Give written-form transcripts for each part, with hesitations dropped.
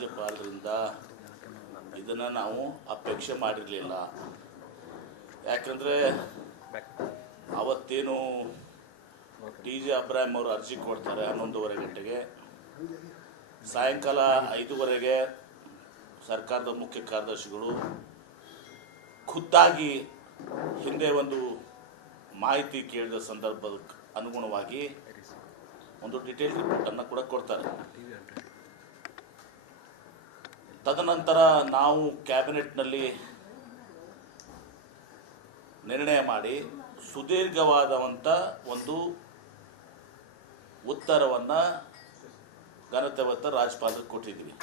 ರಾಜ್ಯಪಾಲರಿಂದ ಇದನ್ನು ನಾವು ಅಪೇಕ್ಷೆ ಮಾಡಿರಲಿಲ್ಲ. ಯಾಕಂದರೆ ಅವತ್ತೇನು TJ ಅಬ್ರಾಹಿಂ ಅವರು ಅರ್ಜಿ ಕೊಡ್ತಾರೆ 11:30 ಗಂಟೆಗೆ, ಸಾಯಂಕಾಲ 5:30ಗೆ ಸರ್ಕಾರದ ಮುಖ್ಯ ಕಾರ್ಯದರ್ಶಿಗಳು ಖುದ್ದಾಗಿ ಹಿಂದೆ ಒಂದು ಮಾಹಿತಿ ಕೇಳಿದ ಸಂದರ್ಭಕ್ಕೆ ಅನುಗುಣವಾಗಿ ಒಂದು ಡಿಟೇಲ್ ರಿಪೋರ್ಟನ್ನು ಕೂಡ ಕೊಡ್ತಾರೆ. ತದನಂತರ ನಾವು ಕ್ಯಾಬಿನೆಟ್ನಲ್ಲಿ ನಿರ್ಣಯ ಮಾಡಿ ಸುದೀರ್ಘವಾದಂಥ ಒಂದು ಉತ್ತರವನ್ನು ಘನತೆವತ್ತ ರಾಜ್ಯಪಾಲರಿಗೆ ಕೊಟ್ಟಿದ್ದೀವಿ.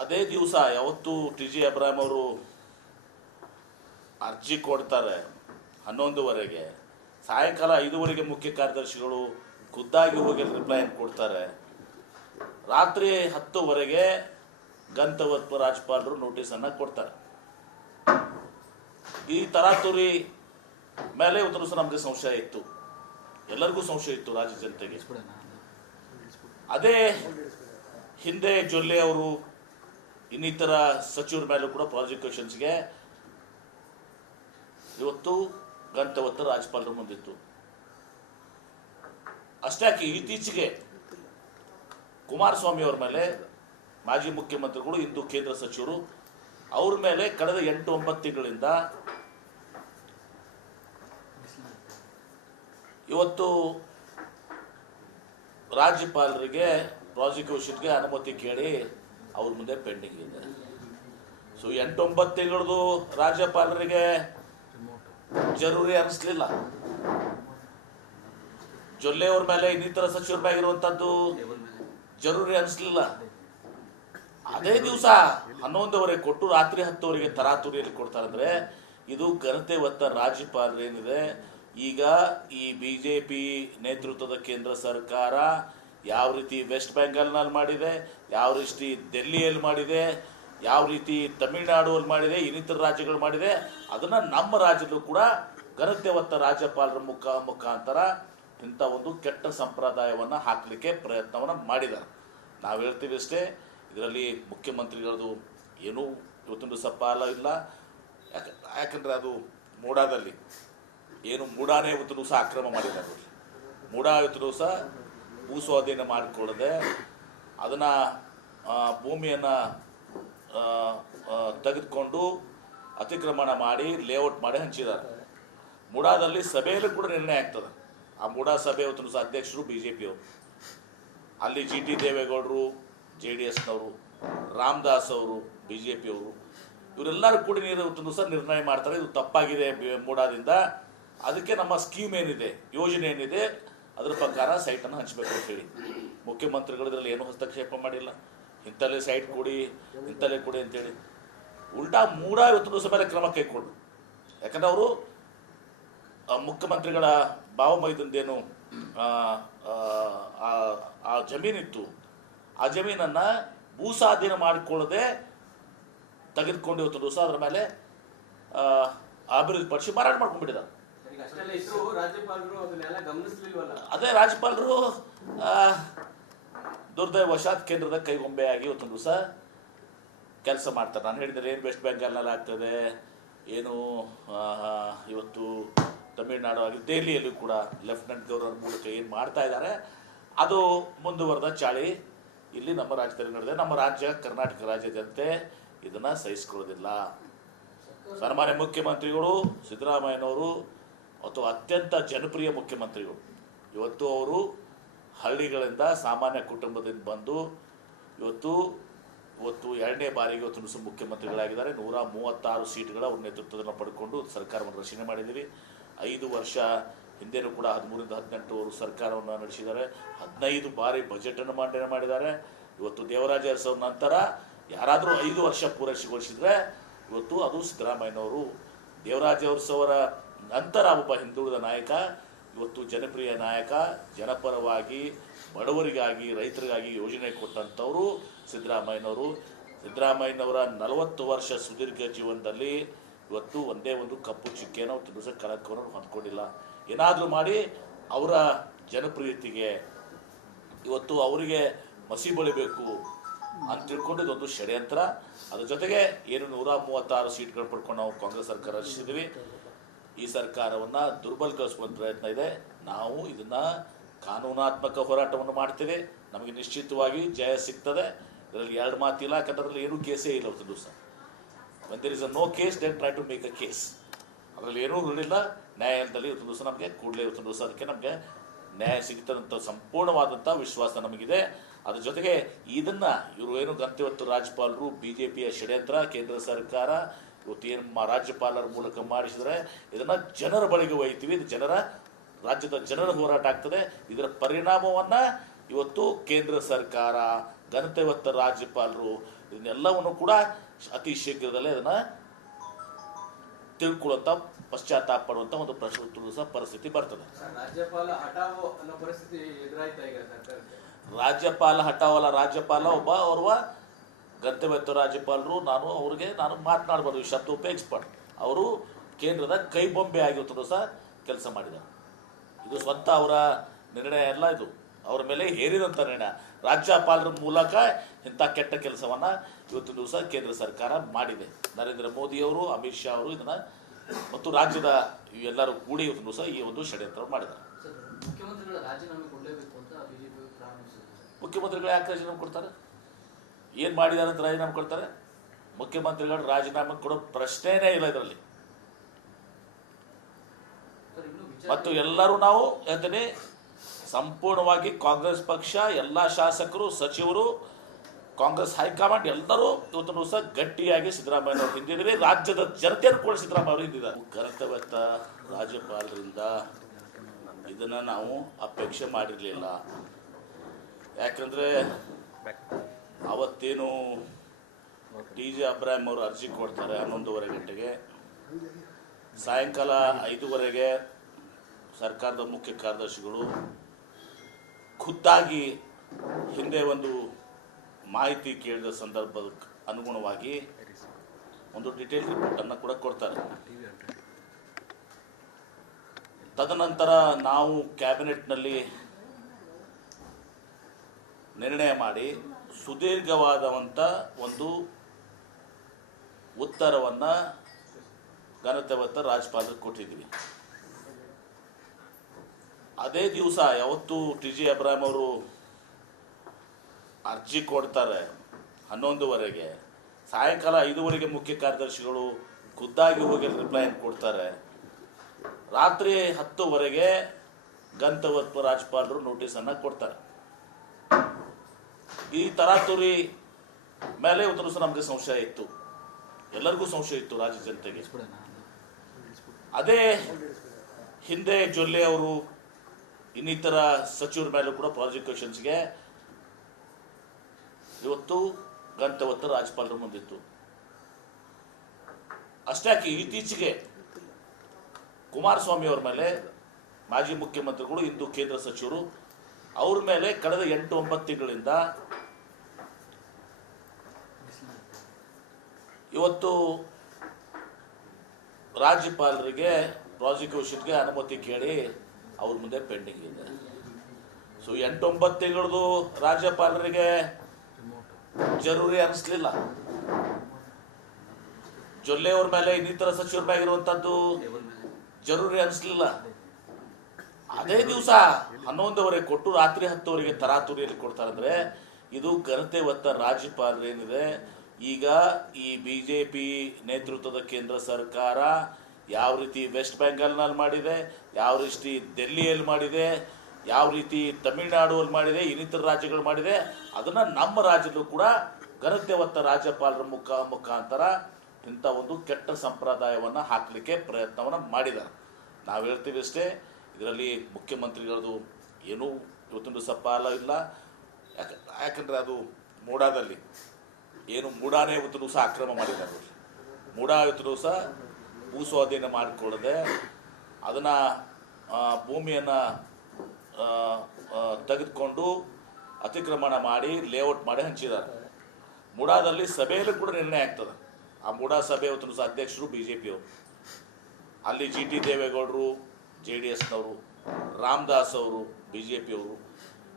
ಅದೇ ದಿವಸ ಯಾವತ್ತು TJ ಅಬ್ರಾಹಿಂ ಅವರು ಅರ್ಜಿ ಕೊಡ್ತಾರೆ 11:30ಗೆ, ಸಾಯಂಕಾಲ 5:00ಗೆ ಮುಖ್ಯ ಕಾರ್ಯದರ್ಶಿಗಳು ಖುದ್ದಾಗಿ ಹೋಗಿ ರಿಪ್ಲೈ ಕೊಡ್ತಾರೆ. ರಾತ್ರಿ 10:00ಗೆ ಗಂತವತ್ತ ರಾಜ್ಯಪಾಲರು ನೋಟಿಸನ್ನು ಕೊಡ್ತಾರೆ. ಈ ತರಾತುರಿ ಮೇಲೆ ಇವತ್ತು ಸಹ ನಮಗೆ ಸಂಶಯ ಇತ್ತು, ಎಲ್ಲರಿಗೂ ಸಂಶಯ ಇತ್ತು, ರಾಜ್ಯ ಜನತೆಗೆ. ಅದೇ ಹಿಂದೆ ಜೊಲ್ಲೆ ಅವರು ಇನ್ನಿತರ ಸಚಿವರ ಮೇಲೂ ಕೂಡ ಪ್ರಾಸಿಕ್ಯೂಷನ್ಸ್ಗೆ ಇವತ್ತು ಗಂತವತ್ತ ರಾಜ್ಯಪಾಲರ ಮುಂದಿತ್ತು. ಅಷ್ಟೇ ಇತ್ತೀಚೆಗೆ ಕುಮಾರಸ್ವಾಮಿ ಅವರ ಮೇಲೆ ಮಾಜಿ ಮುಖ್ಯಮಂತ್ರಿಗಳು, ಇಂದು ಕೇಂದ್ರ ಸಚಿವರು, ಅವ್ರ ಮೇಲೆ ಕಳೆದ 8-9 ತಿಂಗಳಿಂದ ಇವತ್ತು ರಾಜ್ಯಪಾಲರಿಗೆ ಪ್ರಾಸಿಕ್ಯೂಷನ್ಗೆ ಅನುಮತಿ ಕೇಳಿ ಅವ್ರ ಮುಂದೆ ಪೆಂಡಿಂಗ್ ಇದೆ. ಸೊ 8-9 ತಿಂಗಳದು ರಾಜ್ಯಪಾಲರಿಗೆ ಜರೂರಿ ಅನಿಸ್ಲಿಲ್ಲ. ಜೊಲ್ಲೆ ಅವ್ರ ಮೇಲೆ ಇನ್ನಿತರ ಸಚಿವರ ಮೇಲೆ ಇರುವಂಥದ್ದು ಜರೂರಿ ಅನಿಸ್ಲಿಲ್ಲ. ಅದೇ ದಿವಸ 11:30 ಕೊಟ್ಟು ರಾತ್ರಿ 10:00ಗೆ ತರಾತುರಿಯಲ್ಲಿ ಕೊಡ್ತಾರಂದ್ರೆ ಇದು ಘನತೆ ಹೊತ್ತ ರಾಜ್ಯಪಾಲರು ಏನಿದೆ. ಈಗ ಈ BJP ನೇತೃತ್ವದ ಕೇಂದ್ರ ಸರ್ಕಾರ ಯಾವ ರೀತಿ ವೆಸ್ಟ್ ಬೆಂಗಾಲ್ನಲ್ಲಿ ಮಾಡಿದೆ, ಯಾವ ರೀತಿ ಡೆಲ್ಲಿಯಲ್ಲಿ ಮಾಡಿದೆ, ಯಾವ ರೀತಿ ತಮಿಳುನಾಡುವಲ್ಲಿ ಮಾಡಿದೆ, ಇನ್ನಿತರ ರಾಜ್ಯಗಳು ಮಾಡಿದೆ, ಅದನ್ನು ನಮ್ಮ ರಾಜ್ಯದಲ್ಲೂ ಕೂಡ ಘನತೆ ಹೊತ್ತ ರಾಜ್ಯಪಾಲರ ಮುಖಾಂತರ ಇಂಥ ಒಂದು ಕೆಟ್ಟ ಸಂಪ್ರದಾಯವನ್ನು ಹಾಕಲಿಕ್ಕೆ ಪ್ರಯತ್ನವನ್ನು ಮಾಡಿದ್ದಾರೆ. ನಾವು ಹೇಳ್ತೀವಿ ಅಷ್ಟೇ, ಇದರಲ್ಲಿ ಮುಖ್ಯಮಂತ್ರಿಗಳದು ಏನೂ ಇವತ್ತೊಂದು ಸಪಾಲ ಇಲ್ಲ. ಯಾಕಂದರೆ ಅದು ಮೂಡಾದಲ್ಲಿ ಏನು ಮೂಡಾನೇ ಇವತ್ತು ಸಹ ಅಕ್ರಮ ಮಾಡಿದ್ದಾರೆ. ಮೂಡಾ ಇವತ್ತು ಸಹ ಭೂ ಸ್ವಾಧೀನ ಮಾಡಿಕೊಳ್ಳದೆ ಅದನ್ನು ಭೂಮಿಯನ್ನು ತೆಗೆದುಕೊಂಡು ಅತಿಕ್ರಮಣ ಮಾಡಿ ಲೇಔಟ್ ಮಾಡಿ ಹಂಚಿದ್ದಾರೆ. ಮೂಡಾದಲ್ಲಿ ಸಭೆಯಲ್ಲೂ ಕೂಡ ನಿರ್ಣಯ ಆಗ್ತದೆ. ಆ ಮೂಡಾ ಸಭೆ ಇವತ್ತು ಸಹ ಅಧ್ಯಕ್ಷರು BJP ಅವರು, ಅಲ್ಲಿ GT ದೇವೇಗೌಡರು JDSನವರು, ರಾಮದಾಸ್ ಅವರು BJP ಅವರು, ಇವರೆಲ್ಲರೂ ಕೂಡ ಇವತ್ತು ಸಹ ನಿರ್ಣಯ ಮಾಡ್ತಾರೆ. ಇದು ತಪ್ಪಾಗಿದೆ ಮೂಡಾದಿಂದ, ಅದಕ್ಕೆ ನಮ್ಮ ಸ್ಕೀಮ್ ಏನಿದೆ, ಯೋಜನೆ ಏನಿದೆ, ಅದರ ಪ್ರಕಾರ ಸೈಟನ್ನು ಹಂಚಬೇಕು ಅಂತೇಳಿ ಮುಖ್ಯಮಂತ್ರಿಗಳು ಇದರಲ್ಲಿ ಏನೂ ಹಸ್ತಕ್ಷೇಪ ಮಾಡಿಲ್ಲ. ಇಂಥಲ್ಲೇ ಸೈಟ್ ಕೊಡಿ, ಇಂಥಲ್ಲೇ ಕೊಡಿ ಅಂತೇಳಿ ಉಲ್ಟಾ ಮೂಡಾ ಇವತ್ತು ಸಹ ಮೇಲೆ ಕ್ರಮ ಕೈಗೊಂಡು. ಯಾಕಂದರೆ ಅವರು ಮುಖ್ಯಮಂತ್ರಿಗಳ ಭಾವಮೈದಂದೇನು ಆ ಜಮೀನಿತ್ತು, ಆ ಜಮೀನನ್ನು ಭೂ ಸ್ವಾಧೀನ ಮಾಡಿಕೊಳ್ಳದೆ ತೆಗೆದುಕೊಂಡು ಇವತ್ತು ಸಹ ಅದರ ಮೇಲೆ ಅಭಿವೃದ್ಧಿಪಡಿಸಿ ಮಾರಾಟ ಮಾಡ್ಕೊಂಡ್ಬಿಟ್ಟಿದ್ದಾರೆ. ಅದೇ ರಾಜ್ಯಪಾಲರು ದುರ್ದೈವಶಾತ್ ಕೇಂದ್ರದ ಕೈಗೊಂಬೆಯಾಗಿ ಇವತ್ತೊಂದು ದಿವಸ ಕೆಲಸ ಮಾಡ್ತಾರೆ. ನಾನು ಹೇಳಿದರೆ ಏನು ವೆಸ್ಟ್ ಬೆಂಗಾಲ್ನಲ್ಲಿ ಆಗ್ತದೆ, ಏನು ಇವತ್ತು ತಮಿಳುನಾಡು ಆಗಿ ದೆಹಲಿಯಲ್ಲೂ ಕೂಡ ಲೆಫ್ಟಿನೆಂಟ್ ಗವರ್ನರ್ ಮೂಲಕ ಏನು ಮಾಡ್ತಾ ಇದ್ದಾರೆ, ಅದು ಮುಂದುವರೆದ ಚಾಳಿ ಇಲ್ಲಿ ನಮ್ಮ ರಾಜ್ಯದಲ್ಲಿ ನಡೆದಿದೆ. ನಮ್ಮ ರಾಜ್ಯ ಕರ್ನಾಟಕ ರಾಜ್ಯ ಜನತೆ ಇದನ್ನು ಸಹಿಸ್ಕೊಳ್ಳೋದಿಲ್ಲ. ಸನ್ಮಾನ್ಯ ಮುಖ್ಯಮಂತ್ರಿಗಳು ಸಿದ್ದರಾಮಯ್ಯನವರು ಮತ್ತು ಅತ್ಯಂತ ಜನಪ್ರಿಯ ಮುಖ್ಯಮಂತ್ರಿಗಳು, ಇವತ್ತು ಅವರು ಹಳ್ಳಿಗಳಿಂದ ಸಾಮಾನ್ಯ ಕುಟುಂಬದಿಂದ ಬಂದು ಇವತ್ತು 2ನೇ ಬಾರಿಗೆ ಇವತ್ತು ಮುಖ್ಯಮಂತ್ರಿಗಳಾಗಿದ್ದಾರೆ. 136 ಸೀಟ್ಗಳ ಅವ್ರ ನೇತೃತ್ವವನ್ನು ಪಡ್ಕೊಂಡು ಸರ್ಕಾರವನ್ನು ರಚನೆ ಮಾಡಿದ್ದೀವಿ. 5 ವರ್ಷ ಹಿಂದೆನೂ ಕೂಡ 13ರಿಂದ 18 ಅವರು ಸರ್ಕಾರವನ್ನು ನಡೆಸಿದ್ದಾರೆ. 15 ಬಾರಿ ಬಜೆಟನ್ನು ಮಂಡನೆ ಮಾಡಿದ್ದಾರೆ. ಇವತ್ತು ದೇವರಾಜ ಅರಸು ನಂತರ ಯಾರಾದರೂ 5 ವರ್ಷ ಪೂರೈಸಿಗೊಳಿಸಿದರೆ ಇವತ್ತು ಅದು ಸಿದ್ದರಾಮಯ್ಯನವರು. ದೇವರಾಜ ಅರಸು ಅವರ ನಂತರ ಒಬ್ಬ ಹಿಂದುಳಿದ ನಾಯಕ, ಇವತ್ತು ಜನಪ್ರಿಯ ನಾಯಕ, ಜನಪರವಾಗಿ ಬಡವರಿಗಾಗಿ ರೈತರಿಗಾಗಿ ಯೋಜನೆ ಕೊಟ್ಟಂಥವರು ಸಿದ್ದರಾಮಯ್ಯನವರು. ಸಿದ್ದರಾಮಯ್ಯನವರ 40 ವರ್ಷ ಸುದೀರ್ಘ ಜೀವನದಲ್ಲಿ ಇವತ್ತು ಒಂದೇ ಒಂದು ಕಪ್ಪು ಚುಕ್ಕೆಯನ್ನು ಅವತ್ತು ಕಳಕವನ್ನು ಹೊಂದ್ಕೊಂಡಿಲ್ಲ. ಏನಾದರೂ ಮಾಡಿ ಅವರ ಜನಪ್ರಿಯತೆಗೆ ಇವತ್ತು ಅವರಿಗೆ ಮಸಿ ಬಳಿಬೇಕು ಅಂತ ತಿಳ್ಕೊಂಡು ಇದೊಂದು ಷಡ್ಯಂತ್ರ. ಅದ್ರ ಜೊತೆಗೆ ಏನು 136 ಸೀಟ್ಗಳು ಪಡ್ಕೊಂಡು ನಾವು ಕಾಂಗ್ರೆಸ್ ಸರ್ಕಾರ ರಚಿಸಿದ್ವಿ. ಈ ಸರ್ಕಾರವನ್ನು ದುರ್ಬಲಗೊಳಿಸುವ ಪ್ರಯತ್ನ ಇದೆ. ನಾವು ಇದನ್ನು ಕಾನೂನಾತ್ಮಕ ಹೋರಾಟವನ್ನು ಮಾಡ್ತೇವೆ. ನಮಗೆ ನಿಶ್ಚಿತವಾಗಿ ಜಯ ಸಿಗ್ತದೆ. ಇದರಲ್ಲಿ ಎರಡು ಮಾತಿಲ್ಲ, ಯಾಕಂದ್ರೆ ಅದರಲ್ಲಿ ಏನೂ ಕೇಸೇ ಇಲ್ಲ. ಒಂದು ದಿವಸ when there is a no case then try to make a case. ಅದರಲ್ಲಿ ಏನೂ ಇರಲಿಲ್ಲ. ನ್ಯಾಯಾಲಯದಲ್ಲಿ ಇವತ್ತು ದಿವಸ ನಮಗೆ ಕೂಡಲೇ ಇವತ್ತು ದಿವಸ ಅದಕ್ಕೆ ನಮಗೆ ನ್ಯಾಯ ಸಿಗ್ತದಂಥ ಸಂಪೂರ್ಣವಾದಂಥ ವಿಶ್ವಾಸ ನಮಗಿದೆ. ಅದ್ರ ಜೊತೆಗೆ ಇದನ್ನು ಇವರು ಏನು ಗಂತವತ್ತು ರಾಜ್ಯಪಾಲರು BJPಯ ಷಡ್ಯಂತ್ರ, ಕೇಂದ್ರ ಸರ್ಕಾರ ಇವತ್ತು ಏನು ರಾಜ್ಯಪಾಲರ ಮೂಲಕ ಮಾಡಿಸಿದರೆ ಇದನ್ನು ಜನರ ಬಳಿಗೆ ಒಯ್ತೀವಿ. ಇದು ರಾಜ್ಯದ ಜನರ ಹೋರಾಟ ಆಗ್ತದೆ. ಇದರ ಪರಿಣಾಮವನ್ನು ಇವತ್ತು ಕೇಂದ್ರ ಸರ್ಕಾರ, ಘನತೆವತ್ತ ರಾಜ್ಯಪಾಲರು ಇದನ್ನೆಲ್ಲವನ್ನು ಕೂಡ ಅತಿ ಶೀಘ್ರದಲ್ಲೇ ಅದನ್ನು ತಿಳ್ಕೊಳ್ಳುವಂಥ, ಪಶ್ಚಾತ್ತಾಪ ಪಡುವಂಥ ಒಂದು ಪರಿಸ್ಥಿತಿ ಬರ್ತದೆ. ರಾಜ್ಯಪಾಲ ಹಠಾವಲ್ಲ. ರಾಜ್ಯಪಾಲ ಓರ್ವ ಗಂತವ್ಯತ್ವ ರಾಜ್ಯಪಾಲರು. ನಾನು ಮಾತನಾಡಬಾರ್ದು, ಈ ಶಬ್ದ ಉಪಯೋಗಿಸ್ಬಾರ್ದು. ಅವರು ಕೇಂದ್ರದ ಕೈಬೊಂಬೆ ಆಗಿವತ್ತು ಸಹ ಕೆಲಸ ಮಾಡಿದ್ದಾರೆ. ಇದು ಸ್ವಂತ ಅವರ ನಿರ್ಣಯ ಅಲ್ಲ, ಇದು ಅವರ ಮೇಲೆ ಹೇರಿದಂಥ ನಿರ್ಣಯ. ರಾಜ್ಯಪಾಲರ ಮೂಲಕ ಇಂಥ ಕೆಟ್ಟ ಕೆಲಸವನ್ನು ಇವತ್ತು ದಿವಸ ಕೇಂದ್ರ ಸರ್ಕಾರ ಮಾಡಿದೆ. ನರೇಂದ್ರ ಮೋದಿಯವರು, ಅಮಿತ್ ಶಾ ಅವರು ಇದನ್ನು ಮತ್ತು ರಾಜ್ಯದ ಎಲ್ಲರೂ ಕೂಡಿ ಇವತ್ತು ದಿವಸ ಈ ಒಂದು ಷಡ್ಯಂತ್ರ ಮಾಡಿದ್ದಾರೆ. ಮುಖ್ಯಮಂತ್ರಿಗಳು ಯಾಕೆ ರಾಜೀನಾಮೆ ಕೊಡ್ತಾರೆ? ಏನು ಮಾಡಿದ್ದಾರೆ ಅಂತ ರಾಜೀನಾಮೆ ಕೊಡ್ತಾರೆ? ಮುಖ್ಯಮಂತ್ರಿಗಳು ರಾಜೀನಾಮೆ ಕೊಡೋ ಪ್ರಶ್ನೆನೇ ಇಲ್ಲ ಇದರಲ್ಲಿ. ಮತ್ತು ಎಲ್ಲರೂ ನಾವು ಹೇಳ್ತೀನಿ, ಸಂಪೂರ್ಣವಾಗಿ ಕಾಂಗ್ರೆಸ್ ಪಕ್ಷ, ಎಲ್ಲ ಶಾಸಕರು, ಸಚಿವರು, ಕಾಂಗ್ರೆಸ್ ಹೈಕಮಾಂಡ್ ಎಲ್ಲರೂ ಇವತ್ತು ದಿವಸ ಗಟ್ಟಿಯಾಗಿ ಸಿದ್ದರಾಮಯ್ಯನವರು ಹಿಂದಿದ್ದೀವಿ. ರಾಜ್ಯದ ಜನತೆಯನ್ನು ಕೂಡ ಸಿದ್ದರಾಮಯ್ಯ ಅವರು ಹಿಂದಿದ್ದಾರೆ. ಕರ್ತವ್ಯತ್ತ ರಾಜ್ಯಪಾಲರಿಂದ ಇದನ್ನು ನಾವು ಅಪೇಕ್ಷೆ ಮಾಡಿರಲಿಲ್ಲ. ಯಾಕಂದರೆ ಅವತ್ತೇನು TJ ಅಬ್ರಾಹಿಂ ಅವರು ಅರ್ಜಿ ಕೊಡ್ತಾರೆ 11:30 ಗಂಟೆಗೆ, ಸಾಯಂಕಾಲ 5:00 ಸರ್ಕಾರದ ಮುಖ್ಯ ಕಾರ್ಯದರ್ಶಿಗಳು ಖುದ್ದಾಗಿ ಹಿಂದೆ ಒಂದು ಮಾಹಿತಿ ಕೇಳಿದ ಸಂದರ್ಭದ ಅನುಗುಣವಾಗಿ ಒಂದು ಡಿಟೇಲ್ ರಿಪೋರ್ಟನ್ನು ಕೂಡ ಕೊಡ್ತಾರೆ. ತದನಂತರ ನಾವು ಕ್ಯಾಬಿನೆಟ್ನಲ್ಲಿ ನಿರ್ಣಯ ಮಾಡಿ ಸುದೀರ್ಘವಾದಂಥ ಒಂದು ಉತ್ತರವನ್ನು ಘನತೆವತ್ತ ರಾಜ್ಯಪಾಲರಿಗೆ ಕೊಟ್ಟಿದ್ವಿ. ಅದೇ ದಿವಸ ಯಾವತ್ತು TJ ಅಬ್ರಾಹಿಂ ಅವರು ಅರ್ಜಿ ಕೊಡ್ತಾರೆ 11:00, ಸಾಯಂಕಾಲ 5:00 ಮುಖ್ಯ ಕಾರ್ಯದರ್ಶಿಗಳು ಖುದ್ದಾಗಿ ಹೋಗಿ ರಿಪ್ಲೈಯನ್ನು ಕೊಡ್ತಾರೆ. ರಾತ್ರಿ 10:00 ಗಂತವತ್ವ ರಾಜ್ಯಪಾಲರು ನೋಟಿಸನ್ನು ಕೊಡ್ತಾರೆ. ಈ ತರಾತುರಿ ಮೇಲೆ ಇವತ್ತು ದಿವಸ ನಮಗೆ ಸಂಶಯ ಇತ್ತು, ಎಲ್ಲರಿಗೂ ಸಂಶಯ ಇತ್ತು, ರಾಜ್ಯ ಜನತೆಗೆ. ಅದೇ ಹಿಂದೆ ಜೊಲ್ಲೆ ಅವರು ಇನ್ನಿತರ ಸಚಿವರ ಮೇಲೂ ಕೂಡ ಪ್ರಾಸಿಕ್ಯೂಷನ್ಸ್ಗೆ ಇವತ್ತು ಗಂತವತ್ತ ರಾಜ್ಯಪಾಲರ ಮುಂದಿತ್ತು. ಅಷ್ಟೇ ಯಾಕೆ, ಇತ್ತೀಚೆಗೆ ಕುಮಾರಸ್ವಾಮಿ ಅವ್ರ ಮೇಲೆ, ಮಾಜಿ ಮುಖ್ಯಮಂತ್ರಿಗಳು, ಇಂದು ಕೇಂದ್ರ ಸಚಿವರು, ಅವ್ರ ಮೇಲೆ ಕಳೆದ 8-9 ತಿಂಗಳಿಂದ ಇವತ್ತು ರಾಜ್ಯಪಾಲರಿಗೆ ಪ್ರಾಸಿಕ್ಯೂಷನ್ಗೆ ಅನುಮತಿ ಕೇಳಿ ಅವ್ರ ಮುಂದೆ ಪೆಂಡಿಂಗ್ ಇದೆ. ಸೊ 8-9 ತಿಂಗಳದು ರಾಜ್ಯಪಾಲರಿಗೆ ಜರೂರಿ ಅನಿಸ್ಲಿಲ್ಲ. ಜೊಲ್ಲೆ ಅವ್ರ ಮೇಲೆ, ಇನ್ನಿತರ ಸಚಿವರ ಮೇಲೆ ಇರುವಂಥದ್ದು ಜರೂರಿ ಅನಿಸ್ಲಿಲ್ಲ. ಅದೇ ದಿವಸ 11:00 ಕೊಟ್ಟು ರಾತ್ರಿ 10:00 ತರಾತುರಿಯಲ್ಲಿ ಕೊಡ್ತಾರೆ. ಅಂದರೆ ಇದು ಘನತೆ ಹೊತ್ತ ರಾಜ್ಯಪಾಲರೇನಿದೆ, ಈಗ ಈ BJP ನೇತೃತ್ವದ ಕೇಂದ್ರ ಸರ್ಕಾರ ಯಾವ ರೀತಿ ವೆಸ್ಟ್ ಬೆಂಗಾಲ್ನಲ್ಲಿ ಮಾಡಿದೆ, ಯಾವ ರೀತಿ ಡೆಲ್ಲಿಯಲ್ಲಿ ಮಾಡಿದೆ, ಯಾವ ರೀತಿ ತಮಿಳುನಾಡುವಲ್ಲಿ ಮಾಡಿದೆ, ಇನ್ನಿತರ ರಾಜ್ಯಗಳು ಮಾಡಿದೆ, ಅದನ್ನು ನಮ್ಮ ರಾಜ್ಯದಲ್ಲೂ ಕೂಡ ಘನತೆ ಹೊತ್ತ ರಾಜ್ಯಪಾಲರ ಮುಖಾಂತರ ಇಂಥ ಒಂದು ಕೆಟ್ಟ ಸಂಪ್ರದಾಯವನ್ನು ಹಾಕಲಿಕ್ಕೆ ಪ್ರಯತ್ನವನ್ನು ಮಾಡಿದ್ದಾರೆ. ನಾವು ಹೇಳ್ತೀವಿ ಅಷ್ಟೇ, ಇದರಲ್ಲಿ ಮುಖ್ಯಮಂತ್ರಿಗಳದು ಏನೂ ಇವತ್ತಿನ ದಿವಸ ಪಾಲ ಇಲ್ಲ. ಯಾಕಂದರೆ ಅದು ಮೂಡಾದಲ್ಲಿ ಏನು ಮೂಡಾನೇ ಇವತ್ತು ದಿವಸ ಆಕ್ರಮ ಮಾಡಿದ್ದಾರೆ. ಮೂಡಾ ಇವತ್ತು ದಿವಸ ಭೂ ಸ್ವಾಧೀನ ಮಾಡಿಕೊಳ್ಳದೆ ಅದನ್ನು ಭೂಮಿಯನ್ನು ತೆಗೆದುಕೊಂಡು ಅತಿಕ್ರಮಣ ಮಾಡಿ ಲೇಔಟ್ ಮಾಡಿ ಹಂಚಿದ್ದಾರೆ. ಮೂಡಾದಲ್ಲಿ ಸಭೆಯಲ್ಲೂ ಕೂಡ ನಿರ್ಣಯ ಆಗ್ತದೆ. ಆ ಮೂಡಾ ಸಭೆ ಇವತ್ತು ದಿವಸ ಅಧ್ಯಕ್ಷರು BJP ಅವರು, ಅಲ್ಲಿ GT ದೇವೇಗೌಡರು JDSನವರು, ರಾಮದಾಸ್ ಅವರು BJP ಅವರು,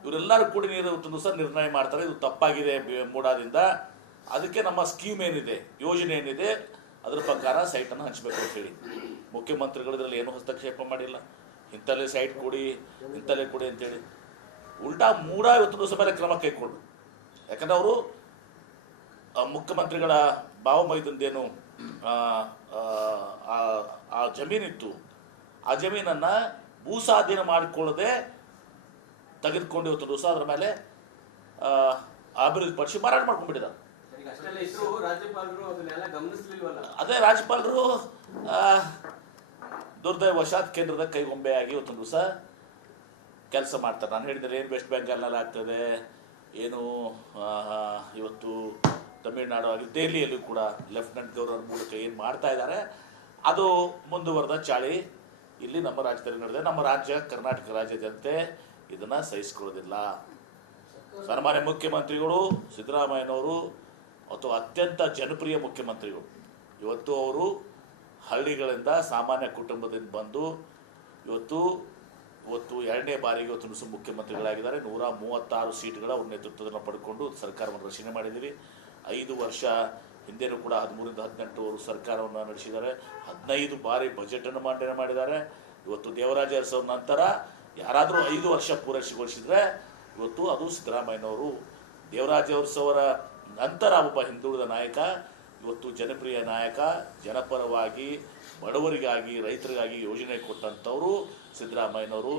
ಇವರೆಲ್ಲರೂ ಕೂಡಿ ಇವತ್ತು ದಿವಸ ನಿರ್ಣಯ ಮಾಡ್ತಾರೆ, ಇದು ತಪ್ಪಾಗಿದೆ ಮೂಡಾದಿಂದ. ಅದಕ್ಕೆ ನಮ್ಮ ಸ್ಕೀಮ್ ಏನಿದೆ, ಯೋಜನೆ ಏನಿದೆ, ಅದ್ರ ಪ್ರಕಾರ ಸೈಟನ್ನು ಹಂಚಬೇಕು ಅಂತ ಹೇಳಿ ಮುಖ್ಯಮಂತ್ರಿಗಳು ಇದರಲ್ಲಿ ಏನು ಹಸ್ತಕ್ಷೇಪ ಮಾಡಿಲ್ಲ. ಇಂಥಲ್ಲೇ ಸೈಟ್ ಕೊಡಿ, ಇಂಥಲ್ಲೇ ಕೊಡಿ ಅಂತೇಳಿ ಉಲ್ಟಾ ಮೂಡ ಇವತ್ತು ದಿವಸ ಮೇಲೆ ಕ್ರಮ ಕೈಗೊಂಡು. ಯಾಕಂದ್ರೆ ಅವರು ಮುಖ್ಯಮಂತ್ರಿಗಳ ಭಾವಮೈದಂದೇನು ಆ ಜಮೀನಿತ್ತು, ಆ ಜಮೀನನ್ನು ಭೂಸ್ವಾಧೀನ ಮಾಡಿಕೊಳ್ಳದೆ ತೆಗೆದುಕೊಂಡು ಇವತ್ತು ದಿವಸ ಅದರ ಮೇಲೆ ಅಭಿವೃದ್ಧಿಪಡಿಸಿ ಮಾರಾಟ ಮಾಡ್ಕೊಂಡ್ಬಿಟ್ಟಿದ್ದಾರೆ. ಅದೇ ರಾಜ್ಯಪಾಲರು ದುರ್ದೈವಶಾತ್ ಕೇಂದ್ರದ ಕೈಗೊಂಬೆಯಾಗಿ ಇವತ್ತೊಂದು ದಿವಸ ಕೆಲಸ ಮಾಡ್ತಾರೆ. ನಾನು ಹೇಳಿದರೆ ಏನು ವೆಸ್ಟ್ ಬೆಂಗಾಲ್ನಲ್ಲಿ ಆಗ್ತದೆ, ಏನು ಇವತ್ತು ತಮಿಳುನಾಡು ಆಗಿ ದೆಹಲಿಯಲ್ಲೂ ಕೂಡ ಲೆಫ್ಟಿನೆಂಟ್ ಗವರ್ನರ್ ಮೂಲಕ ಏನು ಮಾಡ್ತಾ ಇದ್ದಾರೆ, ಅದು ಮುಂದುವರೆದ ಚಾಳಿ ಇಲ್ಲಿ ನಮ್ಮ ರಾಜ್ಯದಲ್ಲಿ ನಡೆದಿದೆ. ನಮ್ಮ ರಾಜ್ಯ ಕರ್ನಾಟಕ ರಾಜ್ಯ ಜನತೆ ಇದನ್ನು ಸಹಿಸ್ಕೊಳ್ಳೋದಿಲ್ಲ. ಸನ್ಮಾನ್ಯ ಮುಖ್ಯಮಂತ್ರಿಗಳು ಸಿದ್ದರಾಮಯ್ಯನವರು ಅಥವಾ ಅತ್ಯಂತ ಜನಪ್ರಿಯ ಮುಖ್ಯಮಂತ್ರಿಗಳು, ಇವತ್ತು ಅವರು ಹಳ್ಳಿಗಳಿಂದ ಸಾಮಾನ್ಯ ಕುಟುಂಬದಿಂದ ಬಂದು ಇವತ್ತು ಎರಡನೇ ಬಾರಿಗೆ ಇವತ್ತು ಮುಖ್ಯಮಂತ್ರಿಗಳಾಗಿದ್ದಾರೆ. 136 ಸೀಟ್ಗಳ ಅವ್ರ ನೇತೃತ್ವವನ್ನು ಪಡ್ಕೊಂಡು ಸರ್ಕಾರವನ್ನು ರಚನೆ ಮಾಡಿದ್ದೀವಿ. 5 ವರ್ಷ ಹಿಂದೆನೂ ಕೂಡ 13ರಿಂದ 18 ಅವರು ಸರ್ಕಾರವನ್ನು ನಡೆಸಿದ್ದಾರೆ. 15 ಬಾರಿ ಬಜೆಟನ್ನು ಮಂಡನೆ ಮಾಡಿದ್ದಾರೆ. ಇವತ್ತು ದೇವರಾಜ ಅರಸು ನಂತರ ಯಾರಾದರೂ 5 ವರ್ಷ ಪೂರೈಸಿಗೊಳಿಸಿದರೆ ಇವತ್ತು ಅದು ಸಿದ್ದರಾಮಯ್ಯನವರು. ದೇವರಾಜ ಅರಸವರ ನಂತರ ಒಬ್ಬ ಹಿಂದುಳಿದ ನಾಯಕ, ಇವತ್ತು ಜನಪ್ರಿಯ ನಾಯಕ, ಜನಪರವಾಗಿ ಬಡವರಿಗಾಗಿ ರೈತರಿಗಾಗಿ ಯೋಜನೆ ಕೊಟ್ಟಂಥವರು ಸಿದ್ದರಾಮಯ್ಯನವರು.